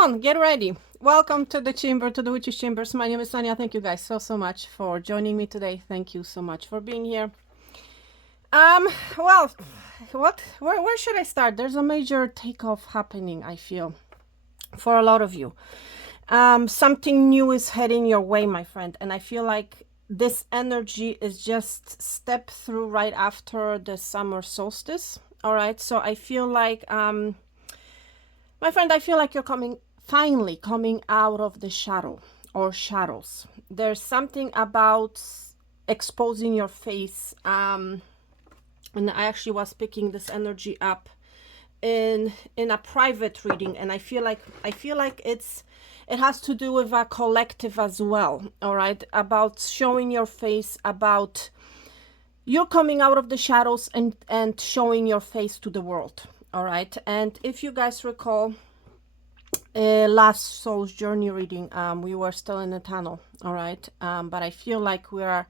on, get ready. Welcome to the chamber, to the Witch's Chambers. My name is Sonia. Thank you guys so much for joining me today. Thank you so much for being here. Well, where should I start? There's a major takeoff happening, I feel, for a lot of you. Something new is heading your way, my friend, and I feel like this energy is just step through right after the summer solstice. All right, so I feel like my friend, I feel like you're finally coming out of the shadow or shadows. There's something about exposing your face. And I actually was picking this energy up in a private reading, and I feel like it has to do with a collective as well. All right, about showing your face, about you're coming out of the shadows and showing your face to the world. All right, and if you guys recall, last soul's journey reading, we were still in the tunnel. All right, but I feel like we are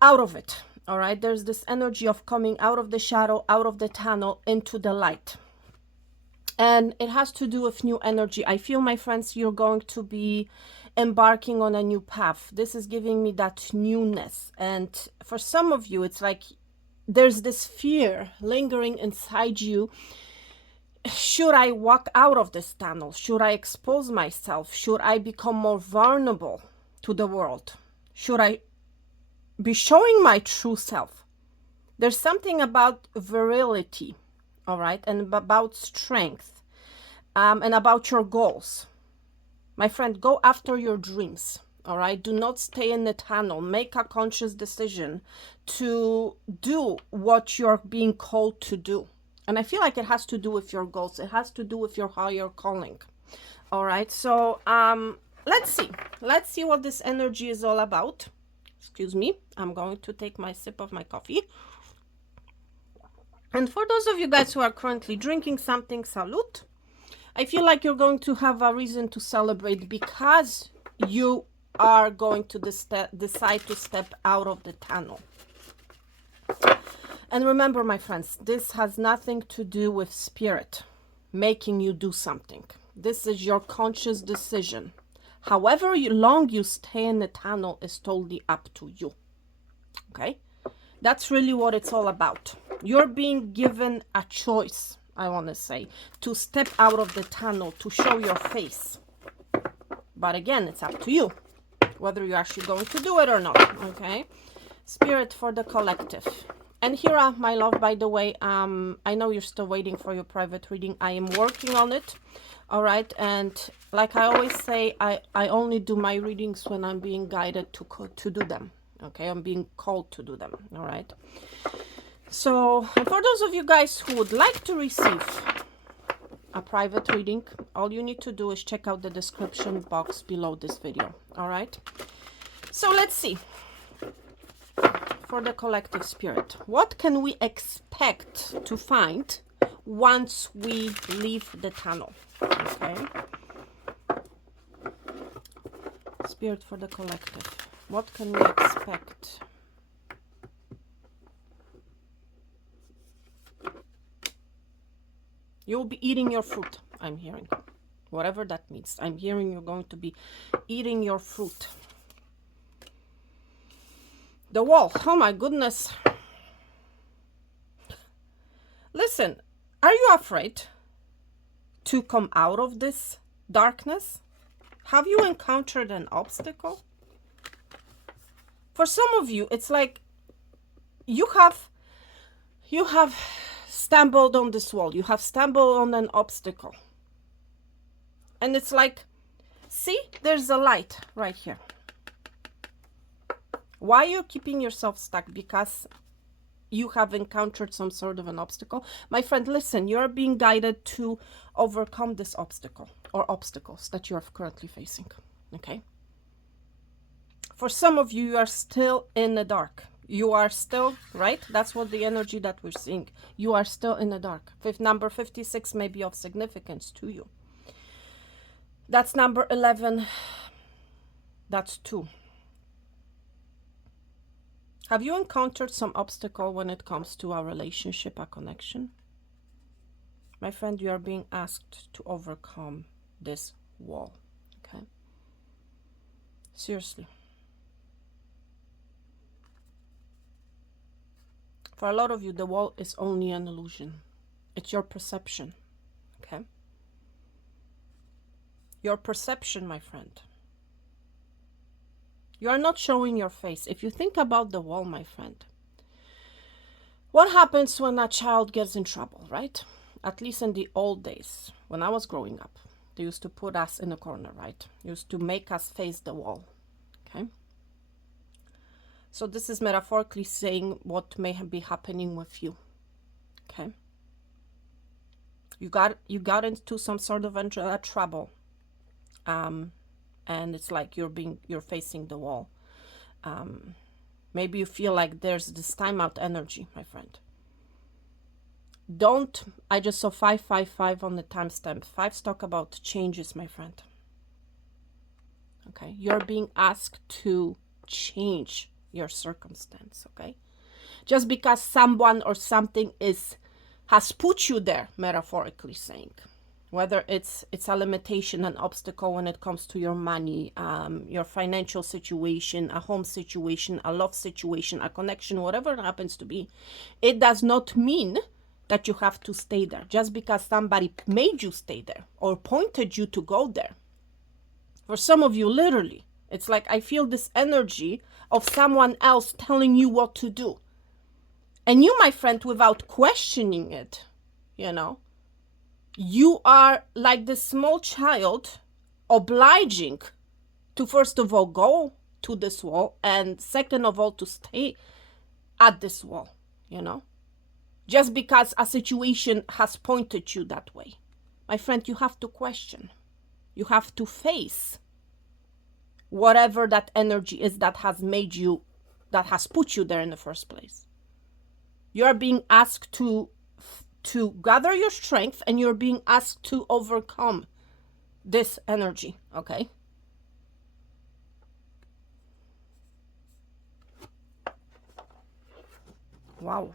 out of it. All right, there's this energy of coming out of the shadow, out of the tunnel, into the light, and it has to do with new energy. I feel, my friends, you're going to be embarking on a new path. This is giving me that newness, and for some of you, it's like there's this fear lingering inside you. Should I walk out of this tunnel? Should I expose myself? Should I become more vulnerable to the world? Should I be showing my true self? There's something about virility, all right, and about strength, and about your goals. My friend, go after your dreams, all right? Do not stay in the tunnel. Make a conscious decision to do what you're being called to do. And I feel like it has to do with your goals. It has to do with your higher calling. All right. So let's see what this energy is all about. Excuse me. I'm going to take my sip of my coffee. And for those of you guys who are currently drinking something, salute. I feel like you're going to have a reason to celebrate because you are going to decide to step out of the tunnel. And remember, my friends, this has nothing to do with spirit making you do something. This is your conscious decision. However long you stay in the tunnel is totally up to you. Okay? That's really what it's all about. You're being given a choice, I want to say, to step out of the tunnel, to show your face. But again, it's up to you whether you're actually going to do it or not. Okay? Spirit for the collective. And Hira, my love, by the way, I know you're still waiting for your private reading. I am working on it. All right. And like I always say, I only do my readings when I'm being guided to do them. Okay. I'm being called to do them. All right. So for those of you guys who would like to receive a private reading, all you need to do is check out the description box below this video. All right. So let's see. For the collective spirit, what can we expect to find once we leave the tunnel? Okay. Spirit for the collective, what can we expect? You'll be eating your fruit, I'm hearing. Whatever that means. I'm hearing you're going to be eating your fruit. The wall. Oh my goodness. Listen, are you afraid to come out of this darkness? Have you encountered an obstacle? For some of you, it's like you have stumbled on this wall. You have stumbled on an obstacle. And it's like, see, there's a light right here. Why are you keeping yourself stuck? Because you have encountered some sort of an obstacle. My friend, listen, you're being guided to overcome this obstacle or obstacles that you're currently facing. Okay? For some of you, you are still in the dark. You are still, right? That's what the energy that we're seeing. You are still in the dark. Number 56 may be of significance to you. That's number 11. That's 2. Have you encountered some obstacle when it comes to a relationship, a connection? My friend, you are being asked to overcome this wall. Okay? Seriously. For a lot of you, the wall is only an illusion. It's your perception. Okay? Your perception, my friend. You are not showing your face. If you think about the wall, my friend, what happens when a child gets in trouble, right? At least in the old days, when I was growing up, they used to put us in a corner, right? Used to make us face the wall, okay? So this is metaphorically saying what may be happening with you, okay? You got into some sort of trouble, and it's like you're facing the wall. Maybe you feel like there's this timeout energy, my friend. I just saw 555 on the timestamp. 5s talk about changes, my friend. Okay, you're being asked to change your circumstance, okay? Just because someone or something has put you there, metaphorically saying. Whether it's a limitation, an obstacle when it comes to your money, your financial situation, a home situation, a love situation, a connection, whatever it happens to be, it does not mean that you have to stay there. Just because somebody made you stay there or pointed you to go there. For some of you, literally, it's like I feel this energy of someone else telling you what to do. And you, my friend, without questioning it, you know, you are like this small child obliging to, first of all, go to this wall, and second of all, to stay at this wall, you know, just because a situation has pointed you that way. My friend, you have to question. You have to face whatever that energy is that has made you, that has put you there in the first place. You are being asked to gather your strength, and you're being asked to overcome this energy, okay? Wow.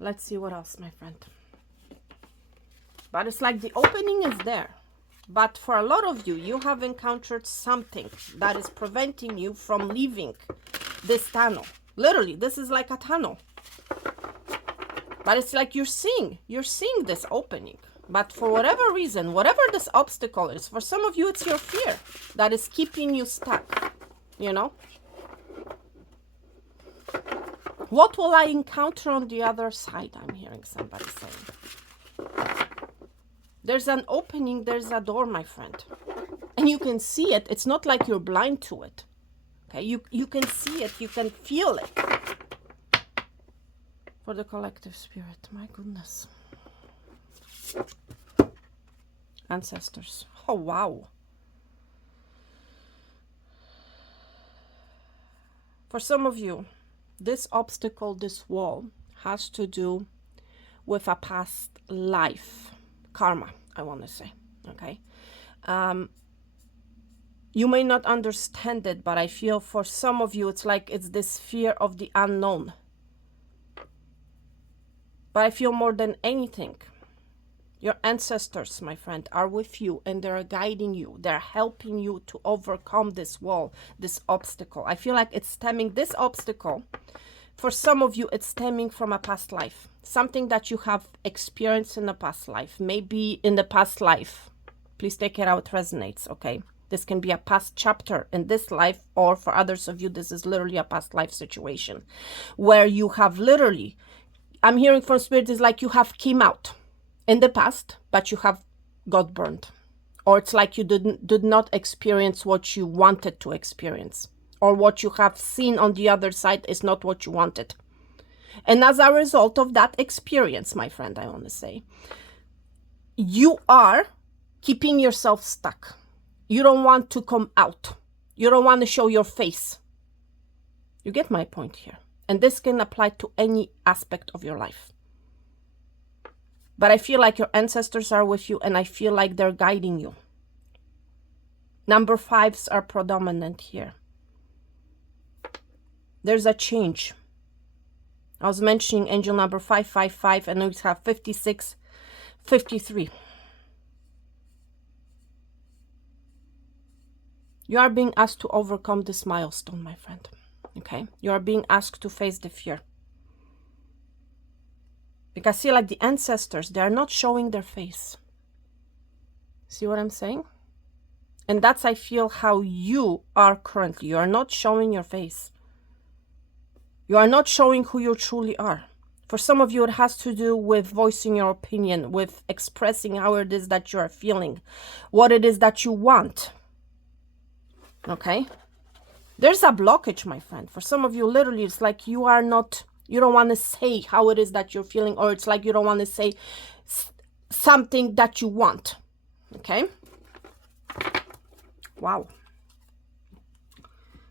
Let's see what else, my friend. But it's like the opening is there. But for a lot of you, you have encountered something that is preventing you from leaving this tunnel. Literally, this is like a tunnel. But it's like you're seeing this opening. But for whatever reason, whatever this obstacle is, for some of you, it's your fear that is keeping you stuck, you know? What will I encounter on the other side? I'm hearing somebody saying. There's an opening, there's a door, my friend. And you can see it. It's not like you're blind to it. Okay, you can see it, you can feel it. For the collective spirit, my goodness. Ancestors. Oh, wow. For some of you, this obstacle, this wall, has to do with a past life. Karma, I want to say. Okay? You may not understand it, but I feel for some of you, it's like it's this fear of the unknown. But I feel more than anything, your ancestors, my friend, are with you, and they're guiding you. They're helping you to overcome this wall, this obstacle. I feel like it's stemming, this obstacle, for some of you, it's stemming from a past life. Something that you have experienced in a past life. Maybe in the past life. Please take it how it resonates, okay? This can be a past chapter in this life, or for others of you, this is literally a past life situation. Where you have literally, I'm hearing from spirit, is like you have came out in the past, but you have got burned. Or it's like you did not experience what you wanted to experience. Or what you have seen on the other side is not what you wanted. And as a result of that experience, my friend, I want to say, you are keeping yourself stuck. You don't want to come out. You don't want to show your face. You get my point here. And this can apply to any aspect of your life. But I feel like your ancestors are with you, and I feel like they're guiding you. Number 5s are predominant here. There's a change. I was mentioning angel number 555, and we have 56, 53. You are being asked to overcome this milestone, my friend. Okay? You are being asked to face the fear. Because see, like the ancestors, they are not showing their face. See what I'm saying? And that's, I feel, how you are currently. You are not showing your face. You are not showing who you truly are. For some of you, it has to do with voicing your opinion, with expressing how it is that you are feeling, what it is that you want. Okay? There's a blockage, my friend. For some of you, literally, it's like you are not, you don't want to say how it is that you're feeling, or it's like you don't want to say something that you want. Okay? Wow.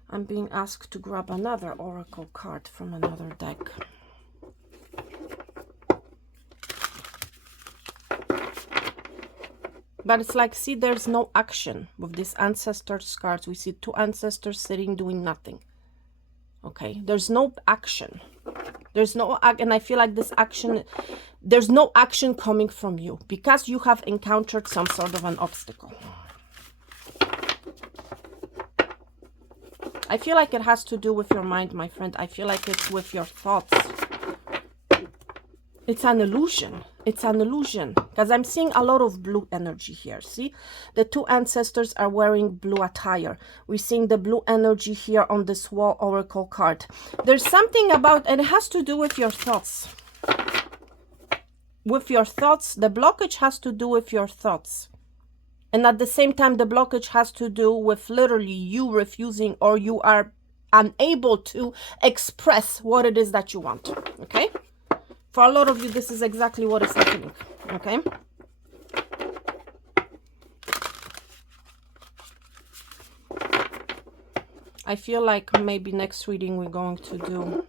I'm being asked to grab another oracle card from another deck. But it's like, see, there's no action with these ancestors cards. We see two ancestors sitting doing nothing. Okay, there's no action. There's no, and I feel like this action, there's no action coming from you because you have encountered some sort of an obstacle. I feel like it has to do with your mind, my friend. I feel like it's with your thoughts. It's an illusion. It's an illusion. Because I'm seeing a lot of blue energy here. See? The two ancestors are wearing blue attire. We're seeing the blue energy here on this wall oracle card. There's something about, and it has to do with your thoughts. With your thoughts. The blockage has to do with your thoughts. And at the same time, the blockage has to do with literally you refusing, or you are unable to express what it is that you want. Okay? For a lot of you, this is exactly what is happening. Okay? I feel like maybe next reading we're going to do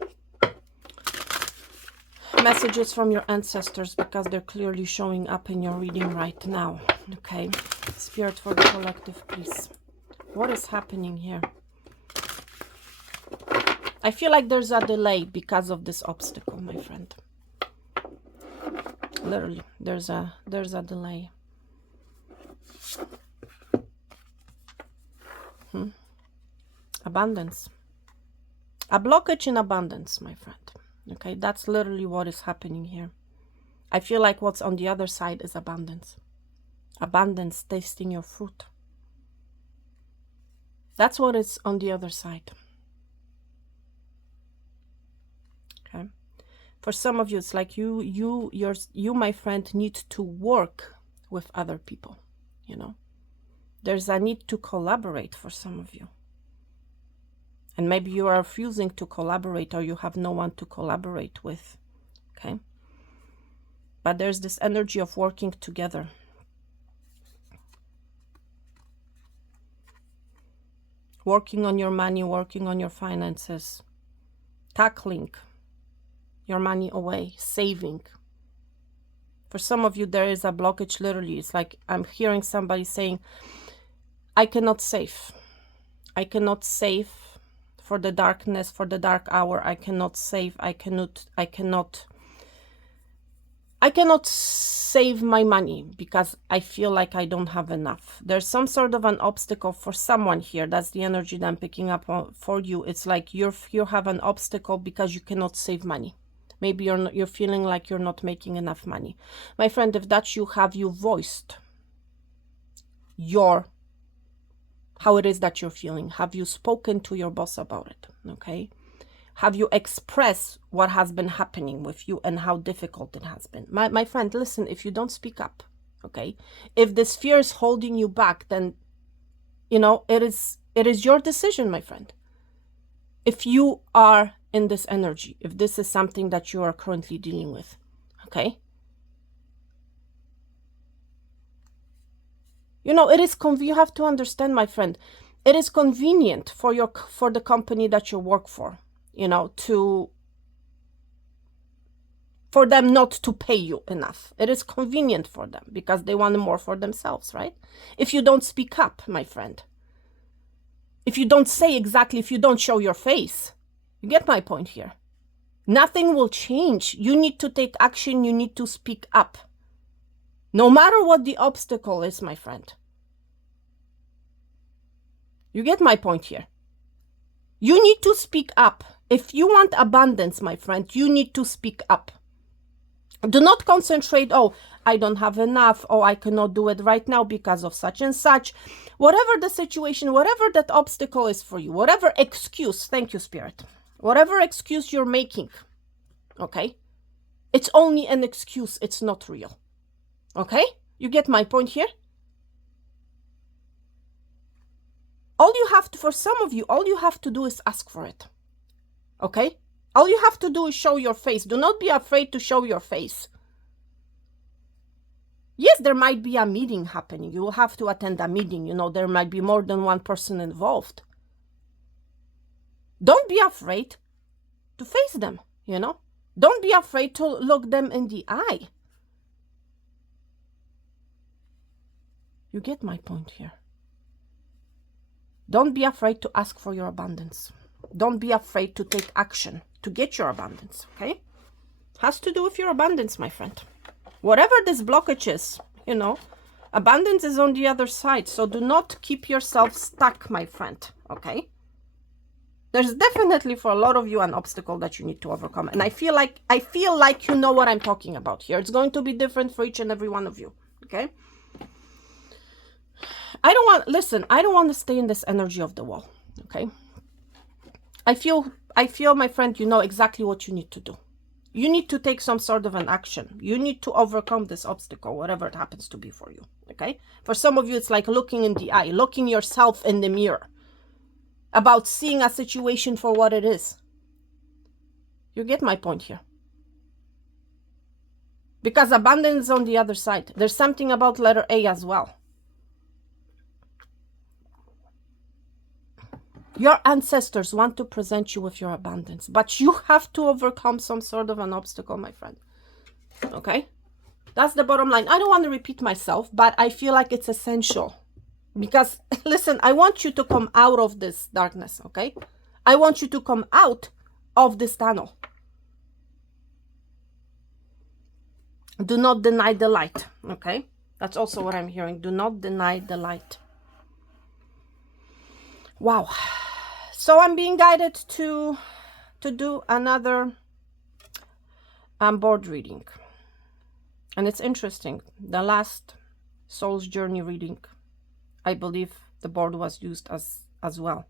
messages from your ancestors, because they're clearly showing up in your reading right now. Okay? Spirit for the collective, please. What is happening here? I feel like there's a delay because of this obstacle, my friend. Literally, there's a delay. Abundance. A blockage in abundance, my friend. Okay, that's literally what is happening here. I feel like what's on the other side is abundance. Abundance, tasting your fruit. That's what is on the other side. Okay. For some of you, it's like you, my friend, need to work with other people. You know, there's a need to collaborate for some of you. And maybe you are refusing to collaborate, or you have no one to collaborate with. Okay. But there's this energy of working together. Working on your money, working on your finances, tackling your money away, saving. For some of you, there is a blockage, literally. It's like I'm hearing somebody saying, I cannot save. I cannot save for the darkness, for the dark hour. I cannot save. I cannot save my money because I feel like I don't have enough. There's some sort of an obstacle for someone here. That's the energy that I'm picking up on for you. It's like you have an obstacle because you cannot save money. Maybe you're feeling like you're not making enough money. My friend, if that's you, have you voiced how it is that you're feeling? Have you spoken to your boss about it? Okay. Have you expressed what has been happening with you and how difficult it has been? My friend, listen, if you don't speak up, okay, if this fear is holding you back, then, you know, it is your decision, my friend. If you are in this energy, if this is something that you are currently dealing with, okay? You know, you have to understand, my friend, it is convenient for the company that you work for, you know, for them not to pay you enough. It is convenient for them because they want more for themselves, right? If you don't speak up, my friend, if you don't say exactly, if you don't show your face, you get my point here. Nothing will change. You need to take action. You need to speak up. No matter what the obstacle is, my friend. You get my point here. You need to speak up. If you want abundance, my friend, you need to speak up. Do not concentrate, oh, I don't have enough, oh, I cannot do it right now because of such and such. Whatever the situation, whatever that obstacle is for you, whatever excuse, thank you, Spirit, whatever excuse you're making, okay? It's only an excuse, it's not real, okay? You get my point here? All you have to, for some of you, all you have to do is ask for it, okay? All you have to do is show your face. Do not be afraid to show your face. Yes, there might be a meeting happening. You will have to attend a meeting. You know, there might be more than one person involved. Don't be afraid to face them, you know. Don't be afraid to look them in the eye. You get my point here. Don't be afraid to ask for your abundance. Don't be afraid to take action to get your abundance, okay? Has to do with your abundance, my friend. Whatever this blockage is, you know, abundance is on the other side. So do not keep yourself stuck, my friend, okay? There's definitely for a lot of you an obstacle that you need to overcome. And I feel like you know what I'm talking about here. It's going to be different for each and every one of you, okay? I don't want to stay in this energy of the wall, okay? I feel, my friend, you know exactly what you need to do. You need to take some sort of an action. You need to overcome this obstacle, whatever it happens to be for you, okay? For some of you, it's like looking in the eye, looking yourself in the mirror, about seeing a situation for what it is. You get my point here. Because abundance is on the other side. There's something about letter A as well. Your ancestors want to present you with your abundance, but you have to overcome some sort of an obstacle, my friend. Okay? That's the bottom line. I don't want to repeat myself, but I feel like it's essential. Because, listen, I want you to come out of this darkness, okay? I want you to come out of this tunnel. Do not deny the light, okay? That's also what I'm hearing. Do not deny the light. Wow. So I'm being guided to do another board reading. And it's interesting. The last Soul's Journey reading, I believe the board was used as well.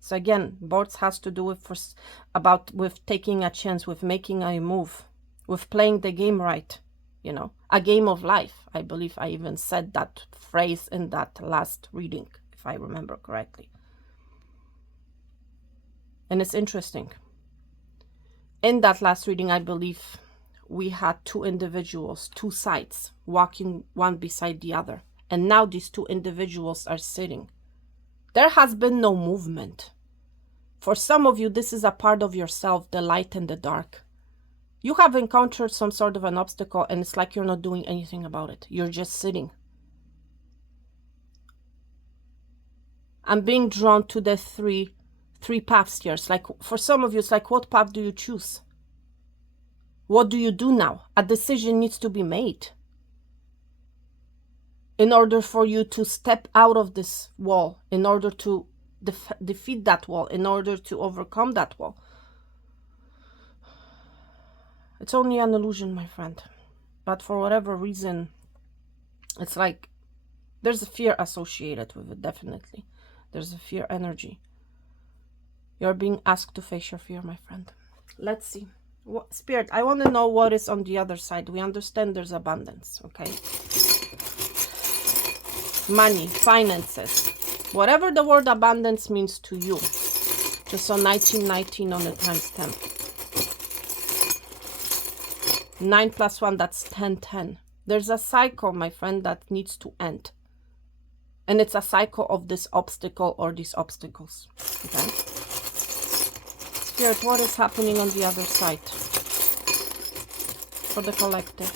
So again, boards has to do with taking a chance, with making a move, with playing the game right, you know, a game of life. I believe I even said that phrase in that last reading, if I remember correctly. And it's interesting. In that last reading, I believe we had two individuals, two sides, walking one beside the other. And now these two individuals are sitting. There has been no movement. For some of you, this is a part of yourself, the light and the dark. You have encountered some sort of an obstacle and it's like you're not doing anything about it. You're just sitting. I'm being drawn to the three paths here. It's like, for some of you, it's like, what path do you choose? What do you do now? A decision needs to be made in order for you to step out of this wall, in order to defeat that wall, in order to overcome that wall. It's only an illusion, my friend. But for whatever reason, it's like there's a fear associated with it, definitely. There's a fear energy. You're being asked to face your fear, my friend. Let's see. Spirit, I want to know what is on the other side. We understand there's abundance, okay? Money, finances, whatever the word abundance means to you. Just on 1919 on the timestamp. 9 plus 1, that's 1010. There's a cycle, my friend, that needs to end. And it's a cycle of this obstacle or these obstacles, okay? Spirit, what is happening on the other side for the collective?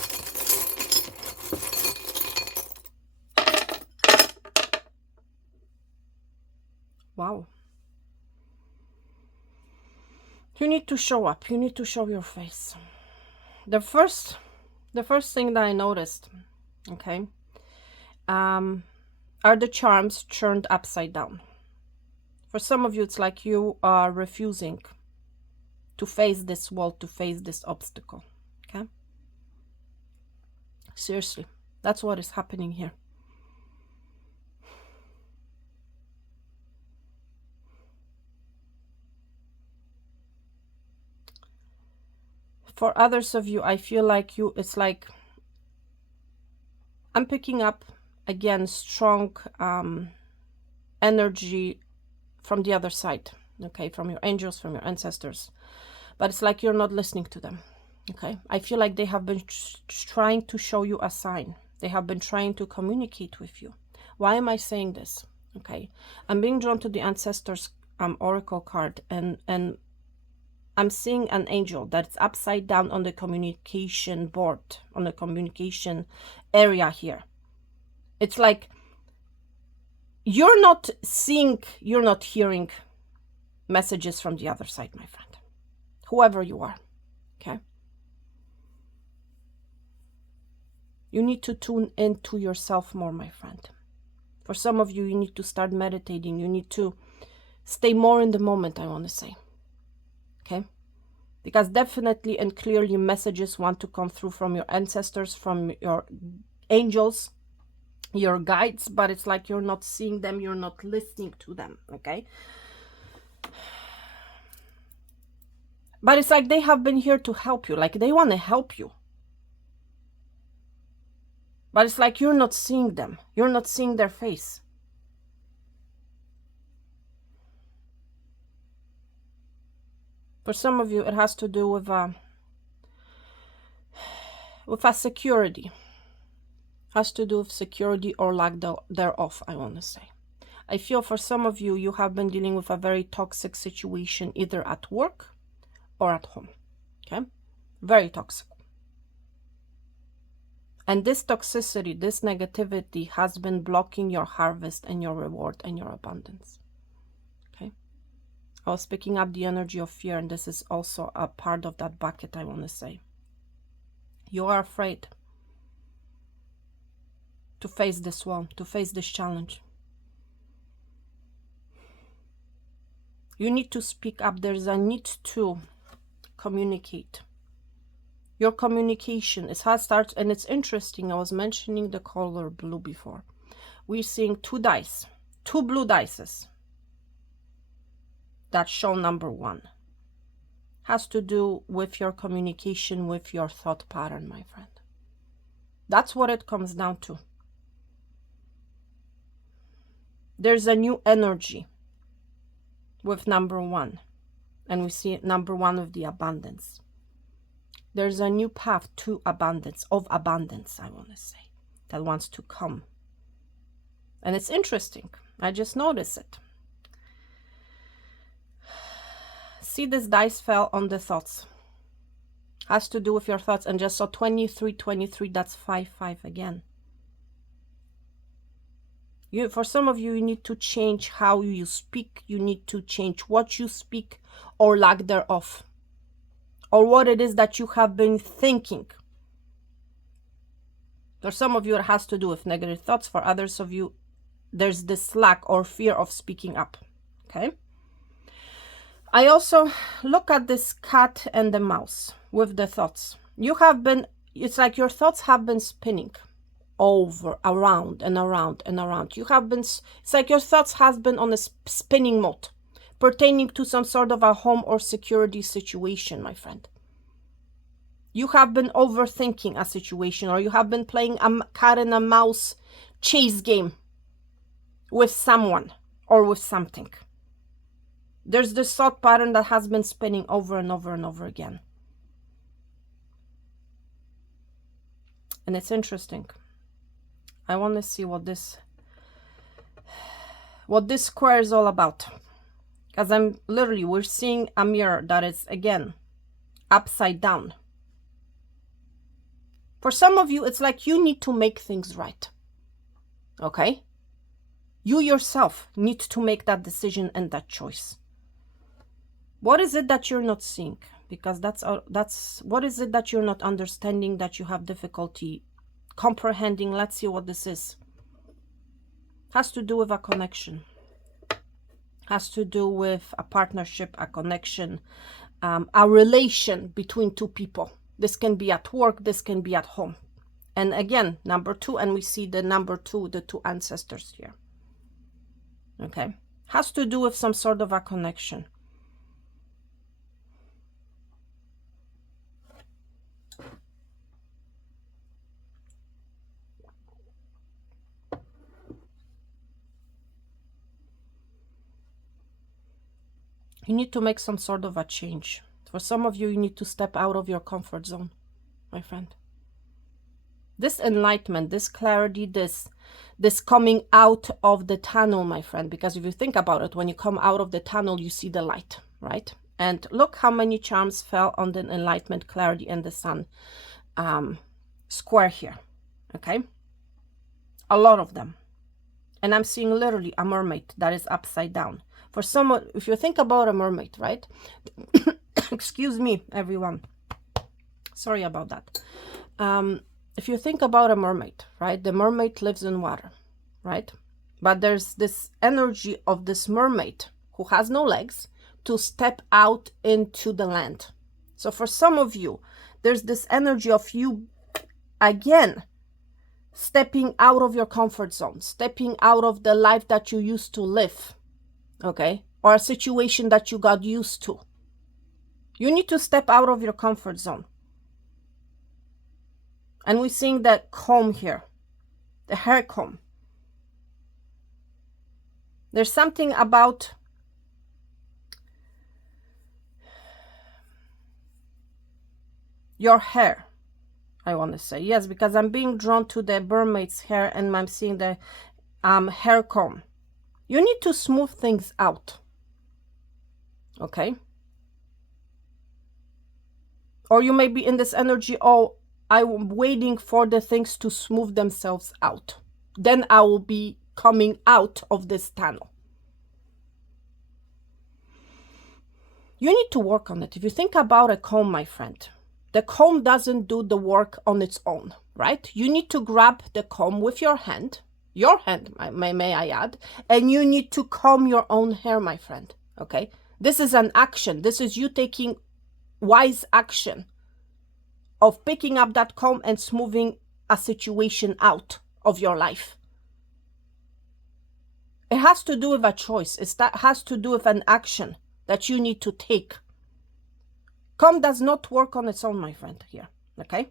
Wow. You need to show up. You need to show your face. The first thing that I noticed, okay, are the charms turned upside down. For some of you, it's like you are refusing to face this wall, to face this obstacle. Okay? Seriously, that's what is happening here. For others of you, I feel like it's like I'm picking up again strong energy from the other side, okay, from your angels, from your ancestors, but it's like you're not listening to them. Okay, I feel like they have been trying to show you a sign. They have been trying to communicate with you. Why am I saying this? Okay, I'm being drawn to the ancestors oracle card, and I'm seeing an angel that's upside down on the communication board, on the communication area here. It's like you're not seeing, you're not hearing messages from the other side, my friend. Whoever you are, okay? You need to tune into yourself more, my friend. For some of you, you need to start meditating. You need to stay more in the moment, I want to say. Okay? Because definitely and clearly messages want to come through from your ancestors, from your angels, your guides, but it's like you're not seeing them, you're not listening to them, okay? But it's like they have been here to help you, like they want to help you. But it's like you're not seeing them, you're not seeing their face. For some of you, it has to do with a security. Has to do with security or lack thereof, I want to say. I feel for some of you, you have been dealing with a very toxic situation, either at work or at home. Okay? Very toxic. And this toxicity, this negativity has been blocking your harvest and your reward and your abundance. Okay? I was picking up the energy of fear, and this is also a part of that bucket, I want to say. You are afraid to face this wall, to face this challenge. You need to speak up. There's a need to communicate. Your communication is how it starts, and it's interesting. I was mentioning the color blue before. We're seeing two dice, two blue dices that show number 1. Has to do with your communication, with your thought pattern, my friend. That's what it comes down to. There's a new energy with number 1, and we see number 1 of the abundance. There's a new path to abundance, I want to say, that wants to come. And it's interesting. I just noticed it. See, this dice fell on the thoughts. Has to do with your thoughts, and just saw 23, 23, that's 5, 5 again. For some of you, you need to change how you speak. You need to change what you speak or lack thereof, or what it is that you have been thinking. For some of you, it has to do with negative thoughts. For others of you, there's this lack or fear of speaking up. Okay? I also look at this cat and the mouse with the thoughts. You have been, it's like your thoughts have been spinning over, around and around and around. You have been, it's like your thoughts has been on a spinning mode, pertaining to some sort of a home or security situation, my friend. You have been overthinking a situation, or you have been playing a cat and a mouse chase game with someone or with something. There's this thought pattern that has been spinning over and over and over again. And it's interesting. I want to see what this square is all about. Because we're seeing a mirror that is, again, upside down. For some of you, it's like you need to make things right. Okay? You yourself need to make that decision and that choice. What is it that you're not seeing? Because that's what is it that you're not understanding, that you have difficulty comprehending? Let's see what this is. Has to do with a connection. Has to do with a partnership, a connection, a relation between two people. This can be at work, this can be at home. And again, number 2, and we see the number 2, the 2 ancestors here. Okay, has to do with some sort of a connection. You need to make some sort of a change. For some of you, you need to step out of your comfort zone, my friend. This enlightenment, this clarity, this coming out of the tunnel, my friend, because if you think about it, when you come out of the tunnel, you see the light, right? And look how many charms fell on the enlightenment, clarity, and the sun square here, okay? A lot of them. And I'm seeing literally a mermaid that is upside down. For someone, if you think about a mermaid, right? Excuse me, everyone. Sorry about that. If you think about a mermaid, right? The mermaid lives in water, right? But there's this energy of this mermaid who has no legs to step out into the land. So for some of you, there's this energy of you, again, stepping out of your comfort zone, stepping out of the life that you used to live, okay? Or a situation that you got used to. You need to step out of your comfort zone. And we're seeing that comb here, the hair comb. There's something about your hair, I want to say. Yes, because I'm being drawn to the mermaid's hair and I'm seeing the hair comb. You need to smooth things out, okay? Or you may be in this energy, oh, I'm waiting for the things to smooth themselves out. Then I will be coming out of this tunnel. You need to work on it. If you think about a comb, my friend, the comb doesn't do the work on its own, right? You need to grab the comb with your hand, may I add, and you need to comb your own hair, my friend, okay? This is an action. This is you taking wise action of picking up that comb and smoothing a situation out of your life. It has to do with a choice. That has to do with an action that you need to take. Comb does not work on its own, my friend, here, okay?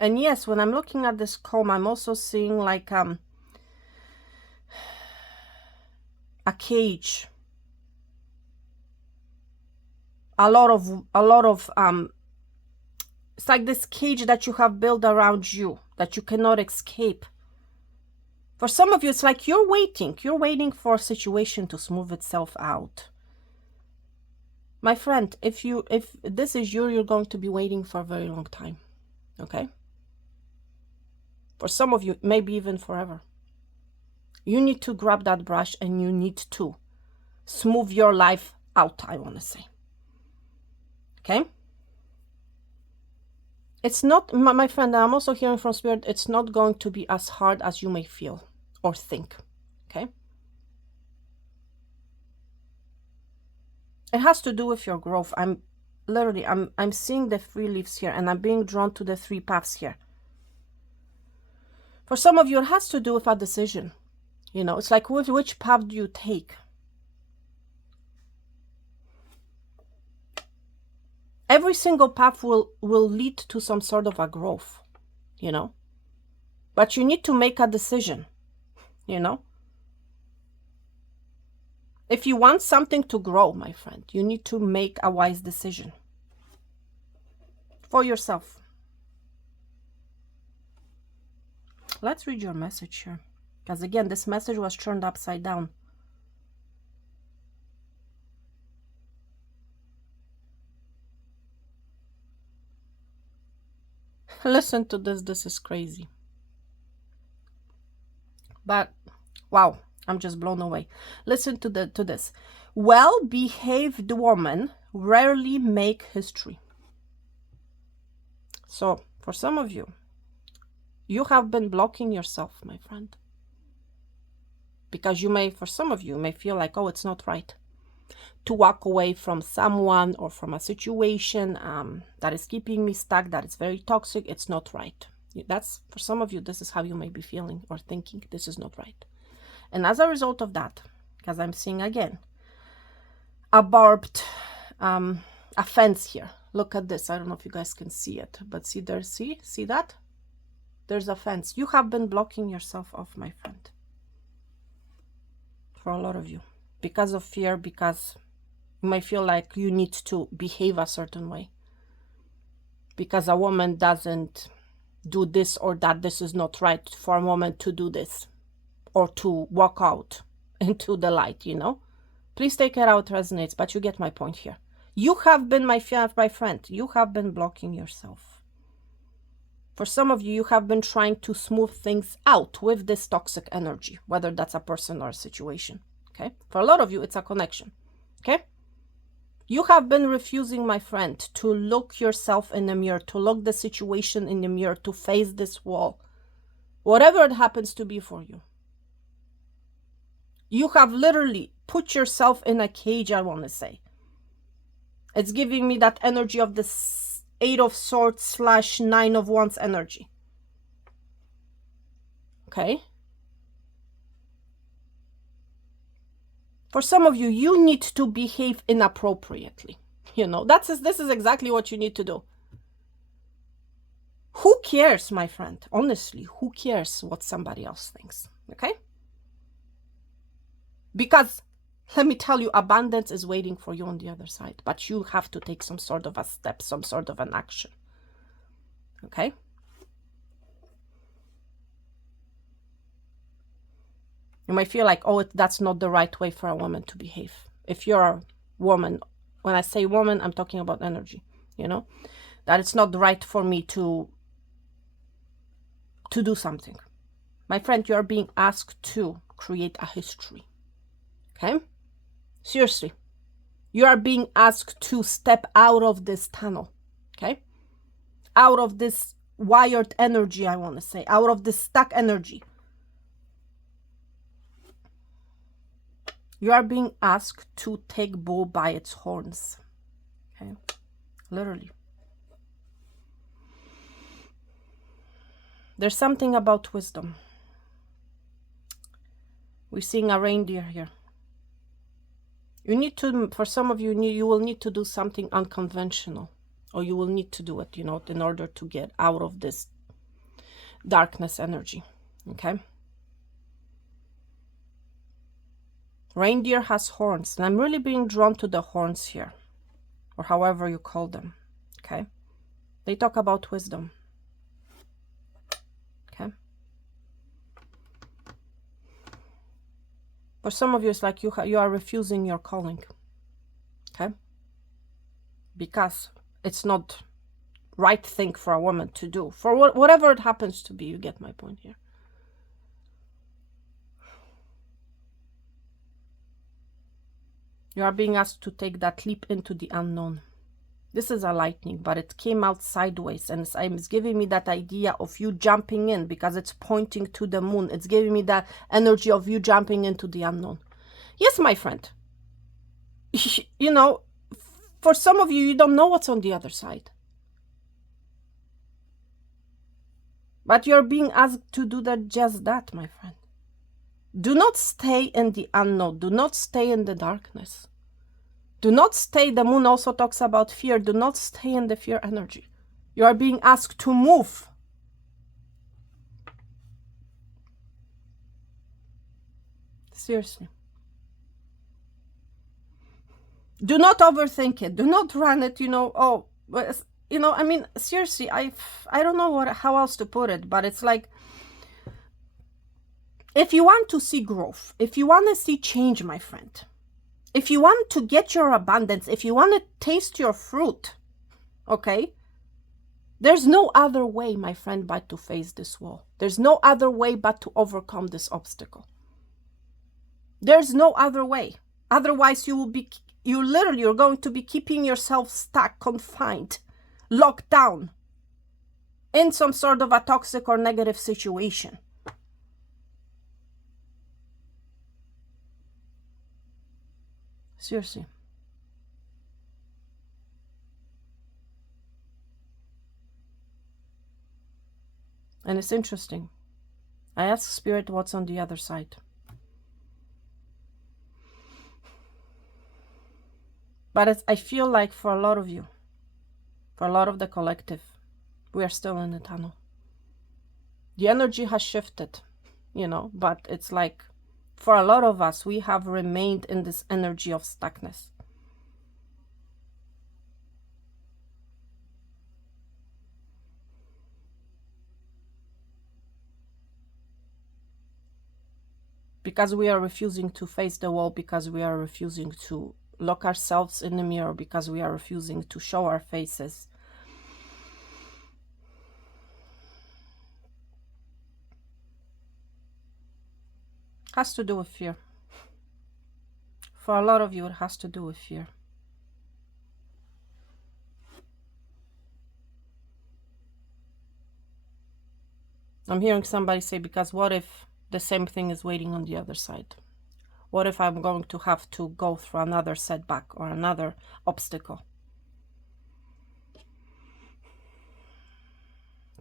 And yes, when I'm looking at this comb, I'm also seeing like a cage. A lot of it's like this cage that you have built around you that you cannot escape. For some of you, it's like you're waiting for a situation to smooth itself out. My friend, if this is you, you're going to be waiting for a very long time, okay? For some of you, maybe even forever. You need to grab that brush and you need to smooth your life out, I want to say. Okay? It's not, my friend, I'm also hearing from Spirit, it's not going to be as hard as you may feel or think. Okay? It has to do with your growth. I'm seeing the 3 leaves here and I'm being drawn to the 3 paths here. For some of you, it has to do with a decision. You know, it's like which path do you take? Every single path will lead to some sort of a growth, you know. But you need to make a decision, you know. If you want something to grow, my friend, you need to make a wise decision for yourself. Let's read your message here. Because again, this message was turned upside down. Listen to this. This is crazy. But, wow, I'm just blown away. Listen to this. Well-behaved women rarely make history. So, for some of you, you have been blocking yourself, my friend. Because you may, for some of you, may feel like, oh, it's not right to walk away from someone or from a situation that is keeping me stuck, that is very toxic. It's not right. That's, for some of you, this is how you may be feeling or thinking. This is not right. And as a result of that, because I'm seeing again a barbed a fence here. Look at this. I don't know if you guys can see it, but see there, see that? There's a fence. You have been blocking yourself off, my friend. For a lot of you. Because of fear, because you may feel like you need to behave a certain way. Because a woman doesn't do this or that. This is not right for a woman to do this. Or to walk out into the light, you know. Please take it out, resonates, but you get my point here. You have been, my friend, you have been blocking yourself. For some of you, you have been trying to smooth things out with this toxic energy, whether that's a person or a situation, okay? For a lot of you, it's a connection, okay? You have been refusing, my friend, to look yourself in the mirror, to look the situation in the mirror, to face this wall, whatever it happens to be for you. You have literally put yourself in a cage, I want to say. It's giving me that energy of the 8 of Swords / 9 of Wands energy. Okay? For some of you, you need to behave inappropriately. You know, this is exactly what you need to do. Who cares, my friend? Honestly, who cares what somebody else thinks? Okay? Because, let me tell you, abundance is waiting for you on the other side. But you have to take some sort of a step, some sort of an action. Okay? You might feel like, oh, that's not the right way for a woman to behave. If you're a woman, when I say woman, I'm talking about energy, you know? That it's not right for me to do something. My friend, you are being asked to create a history. Okay? Seriously. You are being asked to step out of this tunnel. Okay? Out of this wired energy, I want to say. Out of this stuck energy. You are being asked to take bull by its horns. Okay? Literally. There's something about wisdom. We're seeing a reindeer here. You need to, for some of you, you will need to do something unconventional. Or you will need to do it, you know, in order to get out of this darkness energy. Okay? Reindeer has horns. And I'm really being drawn to the horns here. Or however you call them. Okay? They talk about wisdom. Okay? For some of you, it's like you are refusing your calling. Okay? Because it's not right thing for a woman to do. For whatever it happens to be, you get my point here. You are being asked to take that leap into the unknown. This is a lightning, but it came out sideways, and it's giving me that idea of you jumping in because it's pointing to the moon. It's giving me that energy of you jumping into the unknown. Yes, my friend. You know, for some of you, you don't know what's on the other side. But you're being asked to do just that, my friend. Do not stay in the unknown. Do not stay in the darkness. Do not stay, the moon also talks about fear. Do not stay in the fear energy. You are being asked to move. Seriously. Do not overthink it. Do not run it, you know, oh, you know, I mean, seriously, I don't know how else to put it, but it's like, if you want to see growth, if you want to see change, my friend, if you want to get your abundance, if you want to taste your fruit, okay, there's no other way, my friend, but to face this wall. There's no other way but to overcome this obstacle. There's no other way. Otherwise, you're going to be keeping yourself stuck, confined, locked down in some sort of a toxic or negative situation. Seriously. And it's interesting. I ask Spirit what's on the other side. But I feel like for a lot of you, for a lot of the collective, we are still in the tunnel. The energy has shifted, you know, but it's like for a lot of us, we have remained in this energy of stuckness. Because we are refusing to face the wall, because we are refusing to look ourselves in the mirror, because we are refusing to show our faces. Has to do with fear. For a lot of you, it has to do with fear. I'm hearing somebody say, because what if the same thing is waiting on the other side? What if I'm going to have to go through another setback or another obstacle?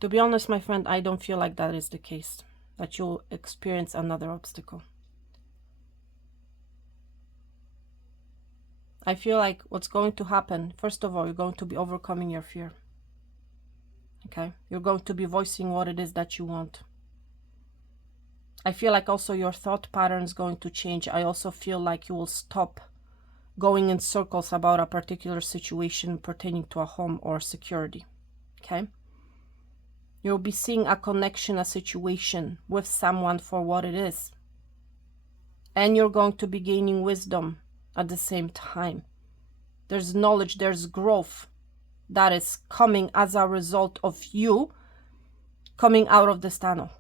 To be honest, my friend, I don't feel like that is the case, that you'll experience another obstacle. I feel like what's going to happen, first of all, you're going to be overcoming your fear. Okay? You're going to be voicing what it is that you want. I feel like also your thought pattern is going to change. I also feel like you will stop going in circles about a particular situation pertaining to a home or security. Okay? You'll be seeing a connection, a situation with someone for what it is. And you're going to be gaining wisdom at the same time. There's knowledge, there's growth that is coming as a result of you coming out of this tunnel.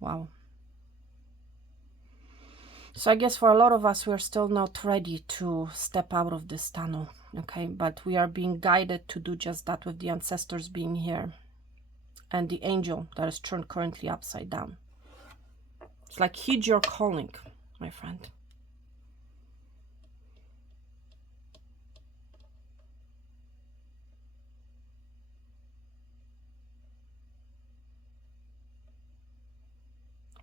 Wow. So I guess for a lot of us, we are still not ready to step out of this tunnel, okay? But we are being guided to do just that, with the ancestors being here and the angel that is turned currently upside down. It's like heed your calling, my friend.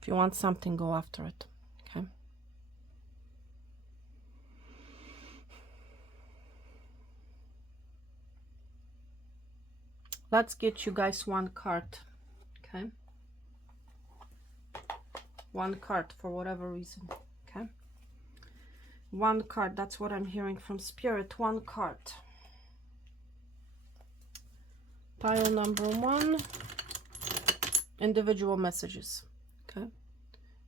If you want something, go after it, okay? Let's get you guys one card, okay? One card for whatever reason, okay? One card, that's what I'm hearing from Spirit. One card. Pile number 1, individual messages, okay?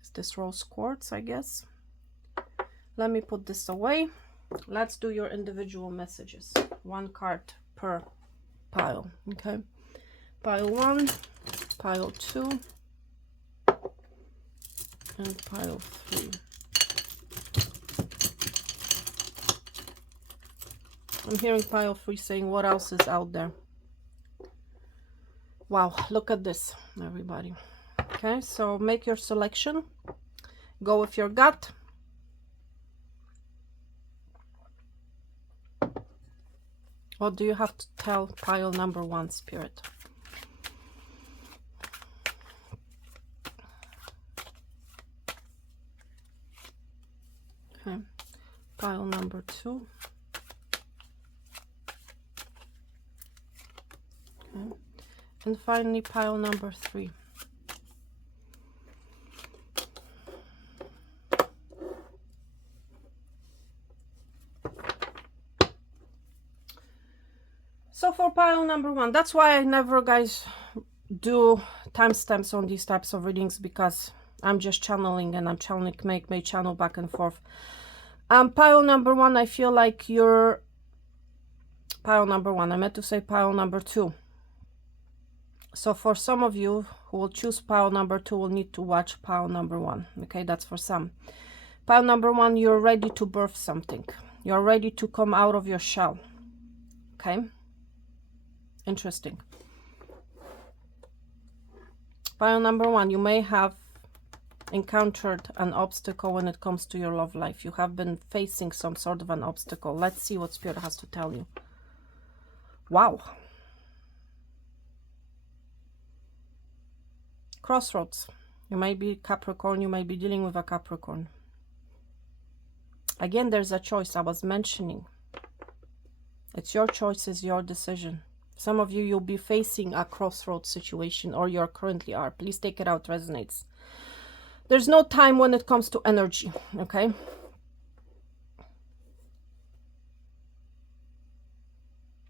Is this rose quartz, I guess? Let me put this away. Let's do your individual messages. One card per pile, okay? Pile 1, pile 2, and pile 3. I'm hearing pile 3 saying, what else is out there? Wow, look at this, everybody. Okay, so make your selection. Go with your gut. What do you have to tell pile number 1, Spirit? Okay, pile number 2. Okay, and finally pile number 3. So for pile number 1, that's why I never, guys, do timestamps on these types of readings, because I'm just channeling, and I'm channeling, make my channel back and forth. Pile number 1, I feel like you're pile number 1. I meant to say pile number 2. So for some of you who will choose pile number 2, will need to watch pile number 1. Okay, that's for some. Pile number 1, you're ready to birth something. You're ready to come out of your shell. Okay. Interesting. Pile number 1, you may have encountered an obstacle when it comes to your love life. You have been facing some sort of an obstacle. Let's see what Spirit has to tell you. Wow. Crossroads. You may be Capricorn, you may be dealing with a Capricorn. Again, there's a choice I was mentioning. It's your choice, it's your decision. Some of you, you'll be facing a crossroads situation, or you currently are. Please take it out, resonates. There's no time when it comes to energy, okay?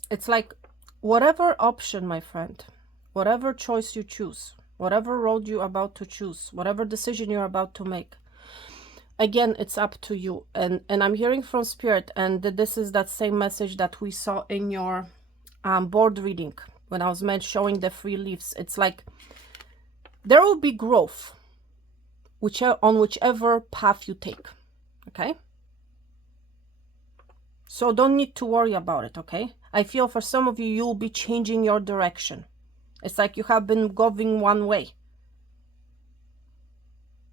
It's like whatever option, my friend, whatever choice you choose, whatever road you're about to choose, whatever decision you're about to make, again, it's up to you. And I'm hearing from Spirit, and this is that same message that we saw in your board reading when I was showing the 3 leaves. It's like there will be growth on whichever path you take, okay? So don't need to worry about it, okay? I feel for some of you, you'll be changing your direction. It's like you have been going one way.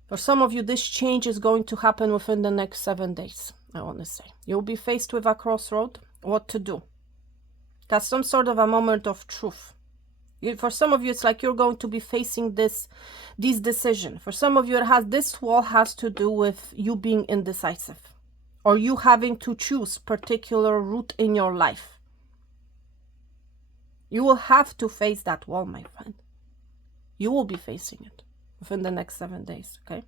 For some of you, this change is going to happen within the next 7 days, I want to say. You'll be faced with a crossroad, what to do. Got some sort of a moment of truth. For some of you, it's like you're going to be facing this decision. For some of you, this wall has to do with you being indecisive, or you having to choose particular route in your life. You will have to face that wall, my friend. You will be facing it within the next 7 days, okay?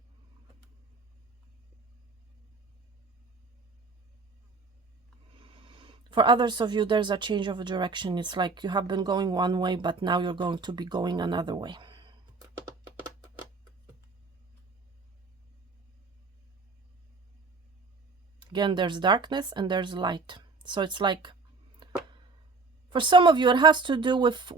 For others of you, there's a change of direction. It's like you have been going one way, but now you're going to be going another way. Again, there's darkness and there's light. So it's like, for some of you, it has to do with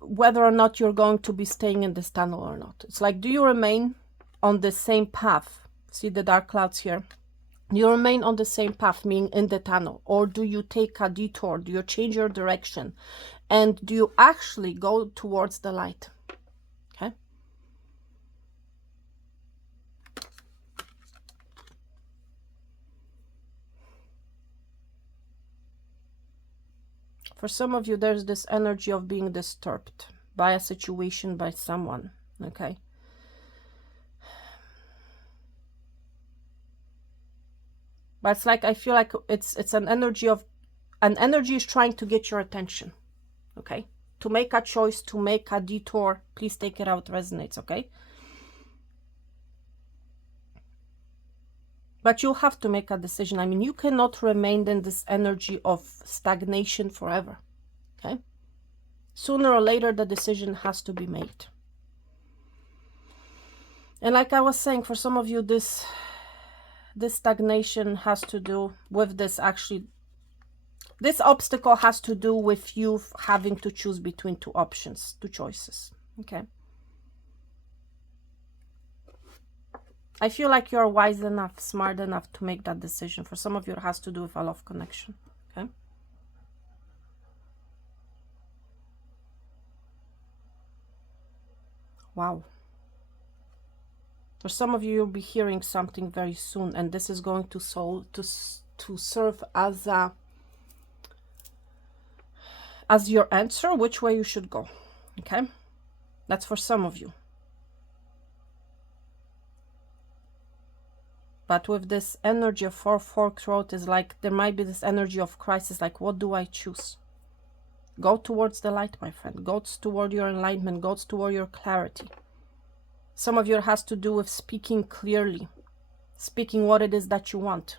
whether or not you're going to be staying in this tunnel or not. It's like, do you remain on the same path? See the dark clouds here? Do you remain on the same path, meaning in the tunnel? Or do you take a detour? Do you change your direction? And do you actually go towards the light? Okay. For some of you, there's this energy of being disturbed by a situation, by someone, okay? But it's like, I feel like it's an energy is trying to get your attention, okay? To make a choice, to make a detour. Please take it out, resonates, okay? But you'll have to make a decision. I mean, you cannot remain in this energy of stagnation forever, okay? Sooner or later, the decision has to be made. And like I was saying, for some of you, this stagnation has to do with this, actually. This obstacle has to do with you having to choose between 2 options, 2 choices, okay? I feel like you're wise enough, smart enough to make that decision. For some of you, it has to do with a love connection, okay? Wow. For some of you, you'll be hearing something very soon, and this is going to serve as your answer, which way you should go, okay? That's for some of you. But with this energy of 4 forked road, is like there might be this energy of crisis, like, what do I choose? Go towards the light, my friend. Go toward your enlightenment. Go toward your clarity. Some of you, it has to do with speaking clearly, speaking what it is that you want.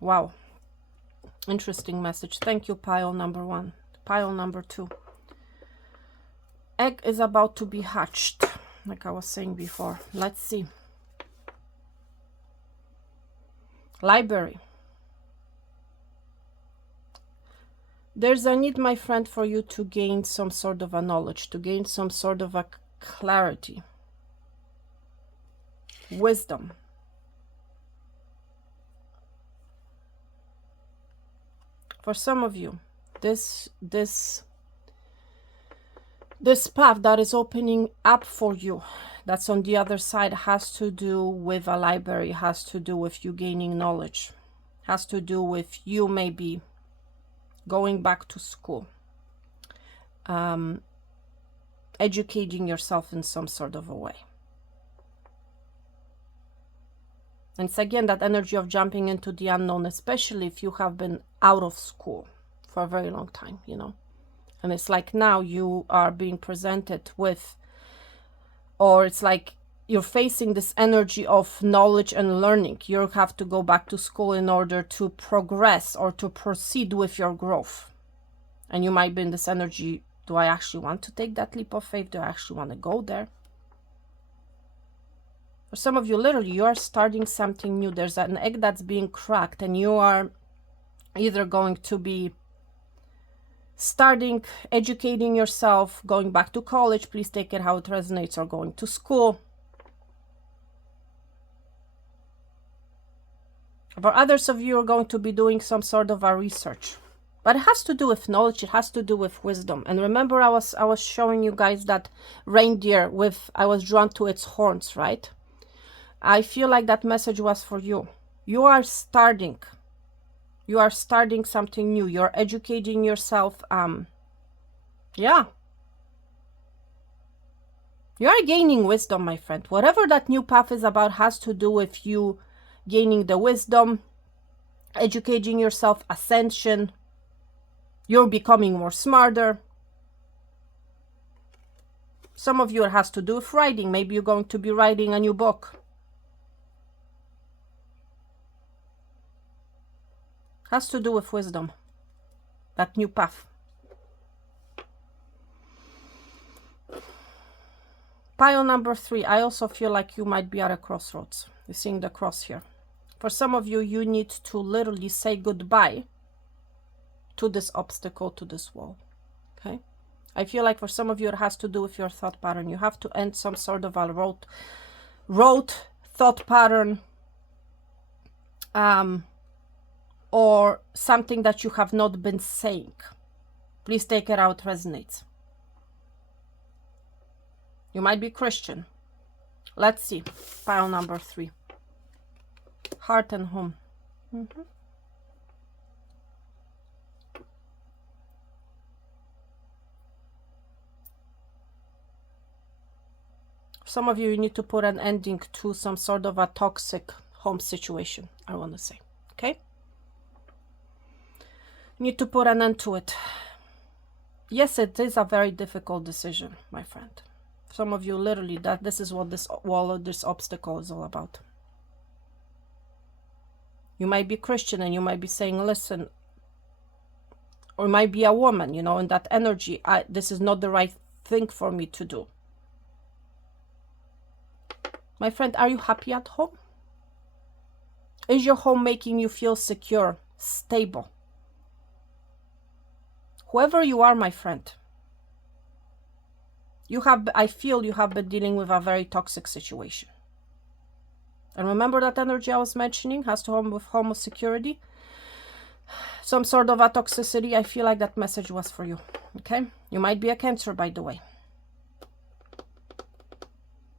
Wow. Interesting message. Thank you, pile number 1. Pile number 2. Egg is about to be hatched, like I was saying before. Let's see. Library. There's a need, my friend, for you to gain some sort of a knowledge, to gain some sort of a clarity, wisdom. For some of you, this This path that is opening up for you, that's on the other side, has to do with a library, has to do with you gaining knowledge, has to do with you maybe going back to school, educating yourself in some sort of a way. And it's again that energy of jumping into the unknown, especially if you have been out of school for a very long time, you know. And it's like now you are being presented with, or it's like you're facing this energy of knowledge and learning. You have to go back to school in order to progress or to proceed with your growth. And you might be in this energy, do I actually want to take that leap of faith? Do I actually want to go there? For some of you, literally, you are starting something new. There's an egg that's being cracked, and you are either going to be starting educating yourself, going back to college, please take it how it resonates, or going to school. For others of you are going to be doing some sort of a research. But it has to do with knowledge, it has to do with wisdom. And remember, I was showing you guys that reindeer with, I was drawn to its horns, right? I feel like that message was for you. You are starting something new. You're educating yourself. Yeah. You are gaining wisdom, my friend. Whatever that new path is about has to do with you gaining the wisdom, educating yourself, ascension. You're becoming more smarter. Some of you it has to do with writing. Maybe you're going to be writing a new book. Has to do with wisdom. That new path. Pile number 3. I also feel like you might be at a crossroads. You're seeing the cross here. For some of you, you need to literally say goodbye to this obstacle, to this wall. Okay? I feel like for some of you, it has to do with your thought pattern. You have to end some sort of a rote thought pattern, or something that you have not been saying. Please take it out, resonates. You might be Christian. Let's see. Pile number 3. Heart and home. Some of you, you need to put an ending to some sort of a toxic home situation, I want to say. Okay? You need to put an end to it. Yes, it is a very difficult decision, my friend. Some of you, literally, that this is what this wall, this obstacle is all about. You might be Christian and you might be saying, listen, or might be a woman, you know, in that energy, this is not the right thing for me to do. My friend, are you happy at home? Is your home making you feel secure, stable? Whoever you are, my friend, I feel you have been dealing with a very toxic situation. And remember that energy I was mentioning has to do with home security, some sort of a toxicity. I feel like that message was for you. Okay? You might be a Cancer, by the way.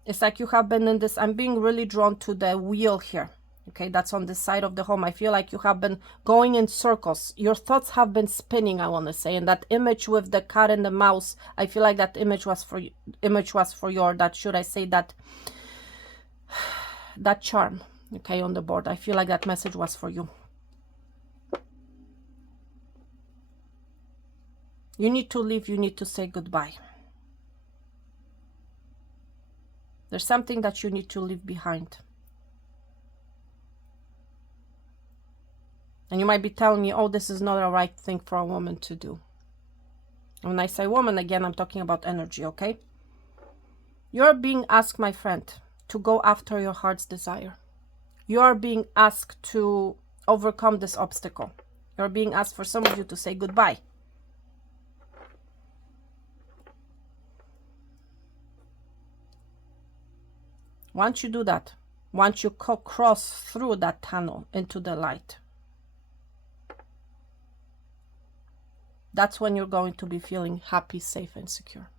It's like you have been in this, I'm being really drawn to the wheel here. Okay, that's on the side of the home. I feel like you have been going in circles. Your thoughts have been spinning, I want to say. And that image with the cat and the mouse, I feel like that image was for you, or that, should I say, that charm, okay, on the board. I feel like that message was for you. You need to leave. You need to say goodbye. There's something that you need to leave behind. And you might be telling me, oh, this is not a right thing for a woman to do. And when I say woman, again, I'm talking about energy, okay? You're being asked, my friend, to go after your heart's desire. You are being asked to overcome this obstacle. You're being asked, for some of you, to say goodbye. Once you do that, once you cross through that tunnel into the light, that's when you're going to be feeling happy, safe, and secure.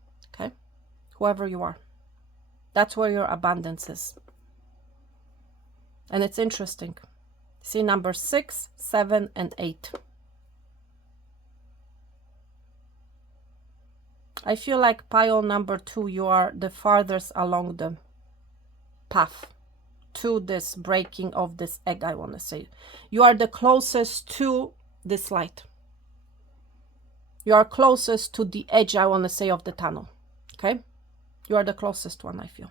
whoever you are. That's where your abundance is. And it's interesting. See number 6, 7, and 8. I feel like pile number 2, you are the farthest along the path to this breaking of this egg, I want to say. You are the closest to this light. You are closest to the edge, I want to say, of the tunnel. Okay? You are the closest one, I feel.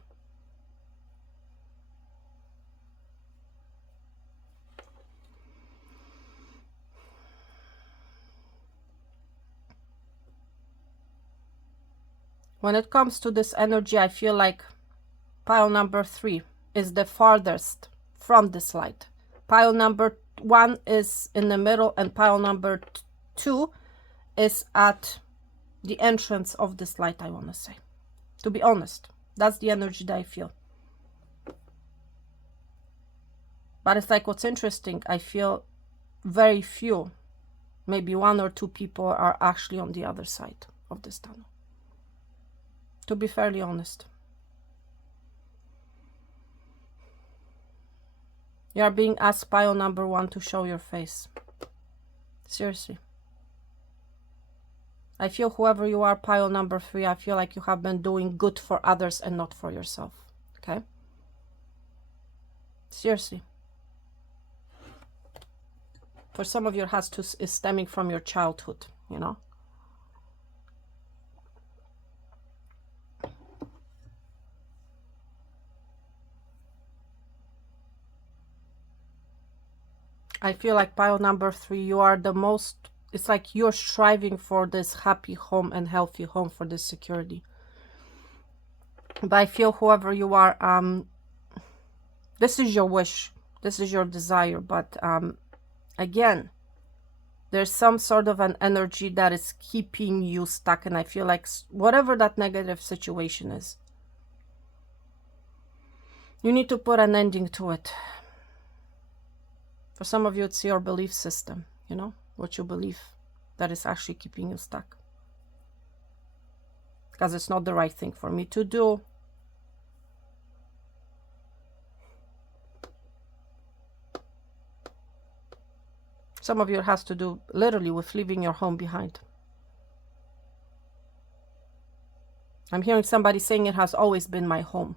When it comes to this energy, I feel like pile number 3 is the farthest from this light. Pile number 1 is in the middle, and pile number 2 is at the entrance of this light, I want to say. To be honest, that's the energy that I feel. But it's like, what's interesting, I feel very few, maybe 1 or 2 people are actually on the other side of this tunnel. To be fairly honest. You are being asked, pile number 1, to show your face. Seriously. I feel whoever you are, pile number 3, I feel like you have been doing good for others and not for yourself. Okay? Seriously. For some of you, it is stemming from your childhood, you know? I feel like pile number 3, you are the most, it's like you're striving for this happy home and healthy home, for this security. But I feel whoever you are, this is your wish, this is your desire, but again, there's some sort of an energy that is keeping you stuck, and I feel like whatever that negative situation is, you need to put an ending to it. For some of you, it's your belief system, you know, what you believe that is actually keeping you stuck. Because it's not the right thing for me to do. Some of you, it has to do literally with leaving your home behind. I'm hearing somebody saying it has always been my home.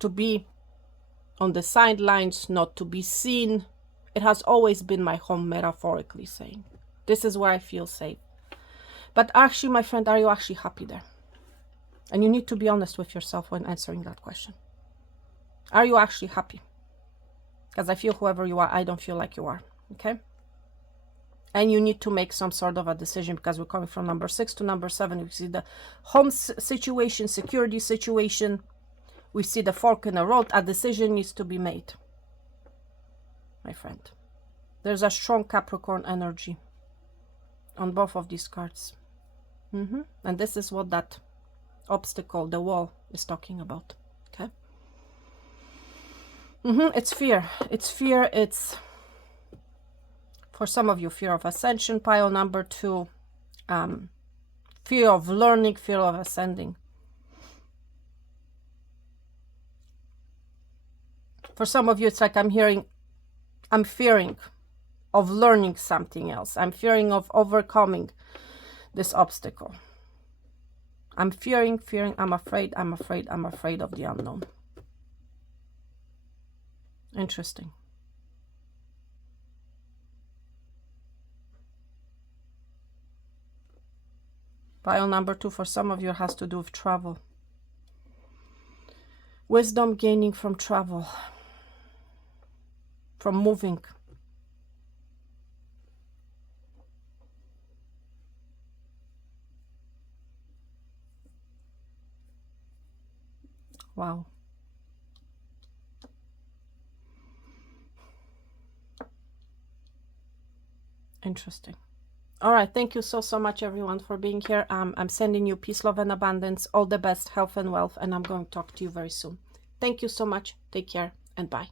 To be on the sidelines, not to be seen. It has always been my home, metaphorically saying. This is where I feel safe. But actually, my friend, are you actually happy there? And you need to be honest with yourself when answering that question. Are you actually happy? Because I feel whoever you are, I don't feel like you are. Okay? And you need to make some sort of a decision, because we're coming from number 6 to number 7. We see the home situation, security situation. We see the fork in the road. A decision needs to be made, my friend. There's a strong Capricorn energy on both of these cards. And this is what that obstacle, the wall, is talking about. Okay? It's fear. It's fear. It's, for some of you, fear of ascension, pile number 2. Fear of learning, fear of ascending. For some of you, it's like I'm fearing of learning something else. I'm fearing of overcoming this obstacle. I'm fearing, I'm afraid of the unknown. Interesting. Pile number 2, for some of you, has to do with travel. Wisdom gaining from travel. From moving. Wow. Interesting. All right. Thank you so much, everyone, for being here. I'm sending you peace, love, and abundance. All the best, health and wealth. And I'm going to talk to you very soon. Thank you so much. Take care and bye.